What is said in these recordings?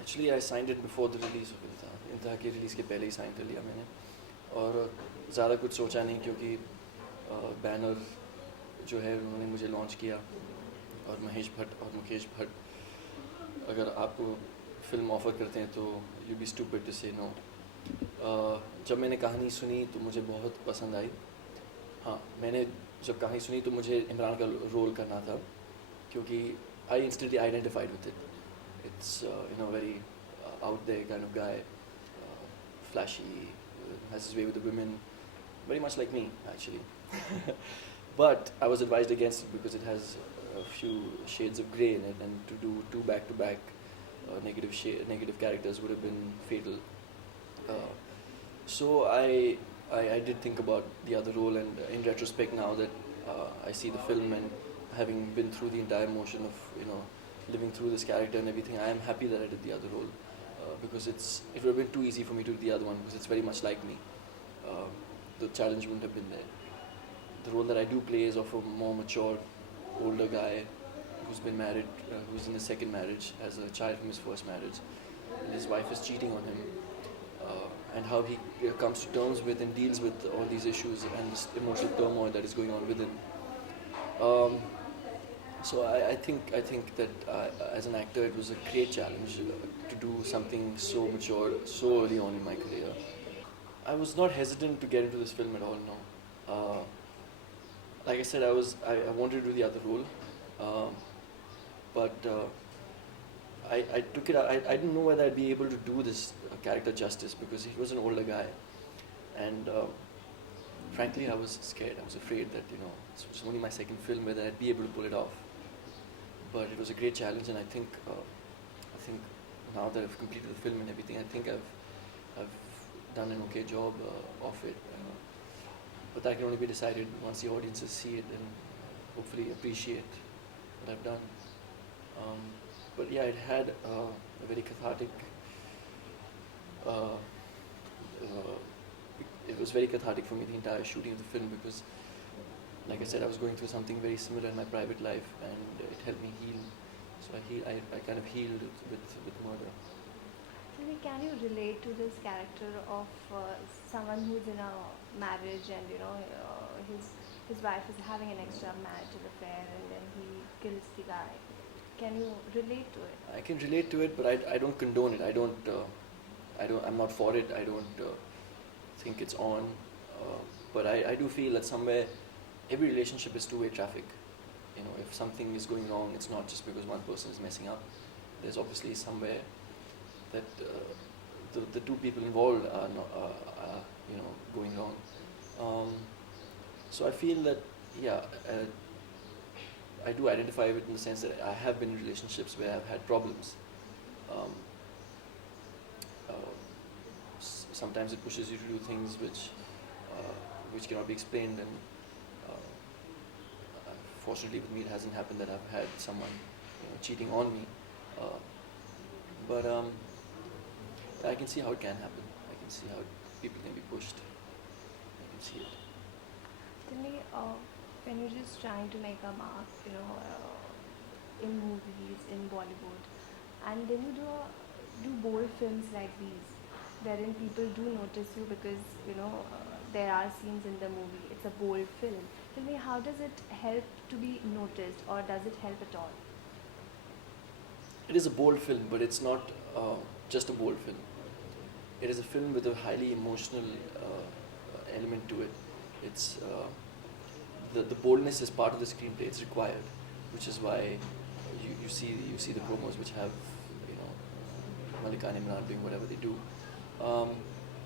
Actually, I signed it before the release of Inteha. Inteha की release के पहले ही sign कर लिया मैंने और ज़्यादा कुछ सोचा नहीं क्योंकि बैनर जो है उन्होंने मुझे लॉन्च किया और महेश भट्ट और मुकेश भट्ट अगर आपको फिल्म ऑफ़र करते हैं तो यू बी स्टूपिड टू से नो। जब मैंने कहानी सुनी तो मुझे बहुत पसंद आई। हाँ, मैंने जब कहानी सुनी तो मुझे इमरान का रोल करना था क्योंकि I instantly identified with it. It's very out there kind of guy, flashy, has his way with the women, very much like me actually. But I was advised against it because it has a few shades of grey in it, and to do two back-to-back negative characters would have been fatal. So I did think about the other role, and in retrospect now that I see the film and having been through the entire motion of living through this character and everything, I am happy that I did the other role because it would have been too easy for me to do the other one because it's very much like me. The challenge wouldn't have been there. The role that I do play is of a more mature, older guy who's been married, who's in his second marriage, has a child from his first marriage, and his wife is cheating on him, and how he comes to terms with and deals with all these issues and this emotional turmoil that is going on within. So I think that as an actor it was a great challenge to do something so mature so early on in my career. I was not hesitant to get into this film at all. No, like I said, I wanted to do the other role, but I took it. I didn't know whether I'd be able to do this character justice because he was an older guy, and frankly I was scared. I was afraid that it was only my second film whether I'd be able to pull it off. But it was a great challenge, and I think now that I've completed the film and everything, I think I've done an okay job of it. But that can only be decided once the audiences see it and hopefully appreciate what I've done. But yeah, it had a very cathartic. It was very cathartic for me, the entire shooting of the film, because like I said, I was going through something very similar in my private life, and it helped me heal. So I kind of healed with murder. Can you relate to this character of someone who's in a marriage and his wife is having an extramarital affair and then he kills the guy? Can you relate to it? I can relate to it, but I don't condone it. I'm not for it. I don't think it's on. But I do feel that somewhere every relationship is two-way traffic. If something is going wrong, it's not just because one person is messing up. There's obviously somewhere that the two people involved are not, going wrong. So I feel that I do identify with it in the sense that I have been in relationships where I've had problems. Sometimes it pushes you to do things which cannot be explained, and fortunately with me it hasn't happened that I've had someone cheating on me. But I can see how it can happen. I can see how people can be pushed. I can see it. Tell me, when you're just trying to make a mark, in movies, in Bollywood, and then you do bold films like these, wherein people do notice you because there are scenes in the movie. It's a bold film. Tell me, how does it help to be noticed, or does it help at all? It is a bold film, but it's not just a bold film. It is a film with a highly emotional element to it. It's the boldness is part of the screenplay. It's required, which is why you see the promos which have Malika and Emraan doing whatever they do.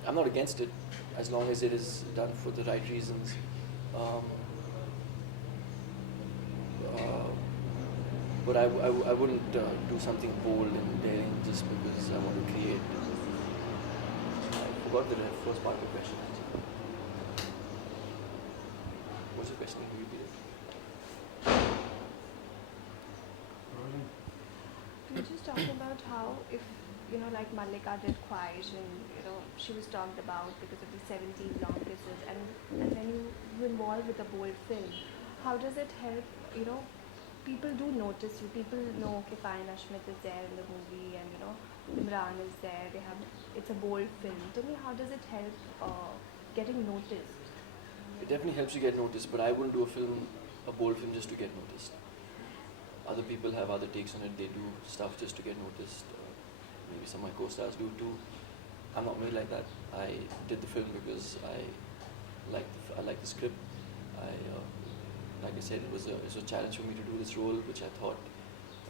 I'm not against it as long as it is done for the right reasons. But I wouldn't do something bold and daring just because I want to create. I forgot the first part of the question. What's the question? Can you repeat it? We just talked about how if like Malika did Quiet, and she was talked about because of the 17 long kisses, and when you involved with a bold film, how does it help? People do notice you. People know, okay, fine, Ashmit is there in the movie, and Emraan is there. They have it's a bold film. Tell me, how does it help getting noticed? It definitely helps you get noticed, but I wouldn't do a bold film just to get noticed. Other people have other takes on it. They do stuff just to get noticed. Maybe some of my co-stars do too. I'm not made like that. I did the film because I like the script. Like I said, it was a challenge for me to do this role, which I thought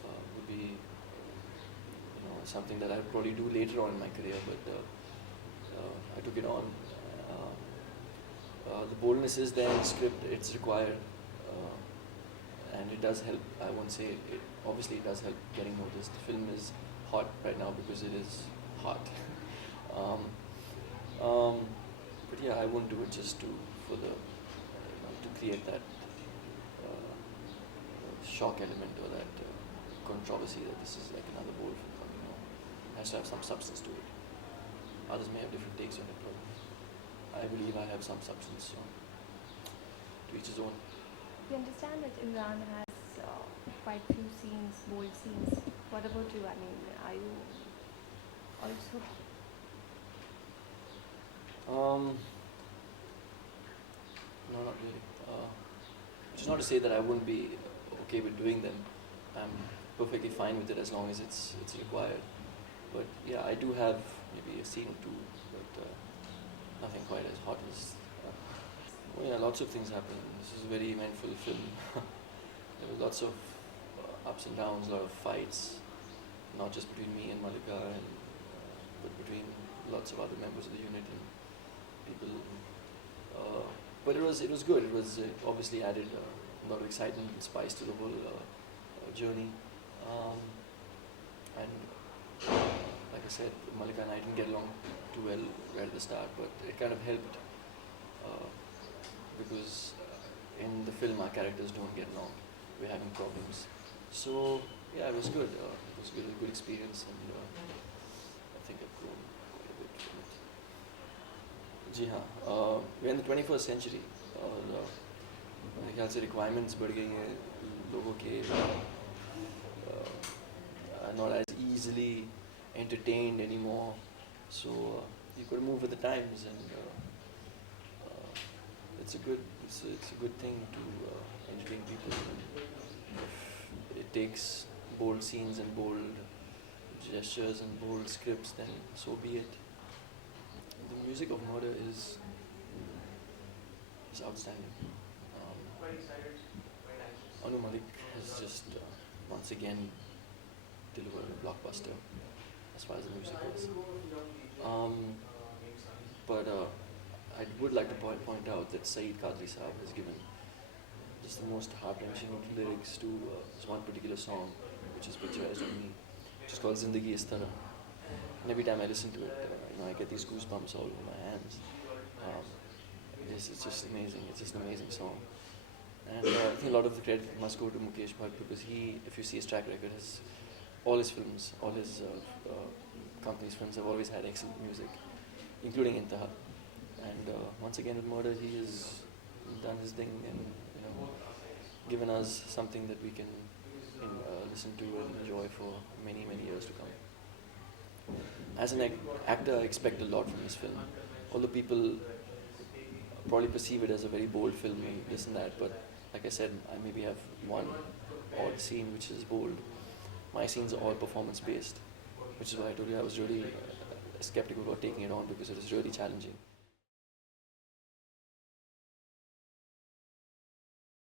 would be something that I'd probably do later on in my career. But I took it on. The boldness is there in the script. It's required, and it does help. I won't say it. Obviously, it does help getting noticed. The film is hot right now because it is hot. um, but yeah, I won't do it just to create that shock element or that controversy that this is like another bold film coming. It has to have some substance to it. Others may have different takes on it, but I believe I have some substance. So to each his own. We understand that Imran has quite few scenes, bold scenes. What about you? I mean, are you also? No, not really. Which is not to say that I wouldn't be okay with doing them. I'm perfectly fine with it as long as it's required. But yeah, I do have maybe a scene or two, but nothing quite as hot as. Well, yeah, lots of things happen. This is a very eventful film. There were lots of ups and downs, a lot of fights, not just between me and Malika, but between lots of other members of the unit and people. But it was good. It obviously added a lot of excitement and spice to the whole journey. And like I said, Malika and I didn't get along too well right at the start, but it kind of helped because in the film our characters don't get along. We're having problems. So yeah, it was good. It was a good experience, and I think I've grown quite a bit from it. जी हाँ, we're in the 21st century और मेरे ख्याल से requirements बढ़ गई हैं लोगों के are not as easily entertained anymore, so you got to move with the times, and it's a good thing to entertain people. If it takes bold scenes and bold gestures and bold scripts, then so be it. The music of Murder is outstanding. Anu Malik has just once again delivered a blockbuster as far as the music goes. But I would like to point out that Saeed Qadri Saab has given just the most heart-wrenching lyrics to this one particular song, which is picturized on me, which is called Zindagi Is Tarah. And every time I listen to it, I get these goosebumps all over my hands. It's just amazing. It's just an amazing song. And I think a lot of the credit must go to Mukesh Bhatt, because he, if you see his track record, all his films, all his company's films have always had excellent music, including Inteha. And once again with Murder, he has done his thing and given us something that we can listen to and enjoy for many, many years to come. As an actor, I expect a lot from this film. Although people probably perceive it as a very bold film and this and that, but like I said, I maybe have one odd scene which is bold. My scenes are all performance based, which is why I told you I was really skeptical about taking it on, because it was really challenging.